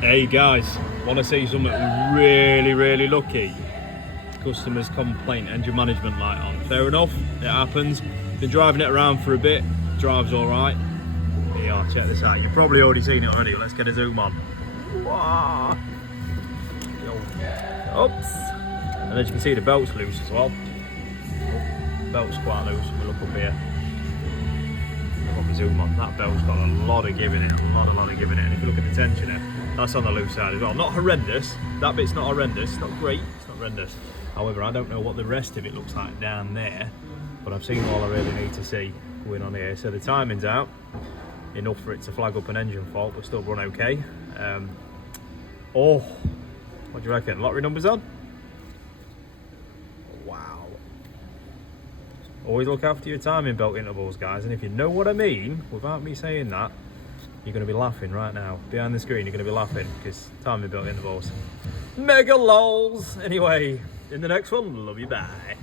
Hey guys, want to see something really lucky? Customers complaint, engine management light on. Fair enough, it happens. Been driving it around for a bit, drives all right. Here you are, check this out. You've probably already seen it already. Let's get a zoom on. Wow. Oops. And as you can see, the belt's loose as well. Oh, belt's quite loose. We'll look up here. I've got the zoom on. That belt's got a lot of give in it, a lot of give in it. And if you look at the tensioner, that's on the loose side as well. Not horrendous. That bit's not horrendous. It's not great. It's not horrendous. However, I don't know what the rest of it looks like down there, but I've seen all I really need to see going on here. So the timing's out, enough for it to flag up an engine fault, but still run okay. Oh, what do you reckon? Lottery numbers on? Wow. Always look after your timing belt intervals, guys, and if you know what I mean, without me saying that, you're going to be laughing right now. Behind the screen, you're going to be laughing, because timing belt intervals. Mega lols! Anyway, in the next one, love you, bye.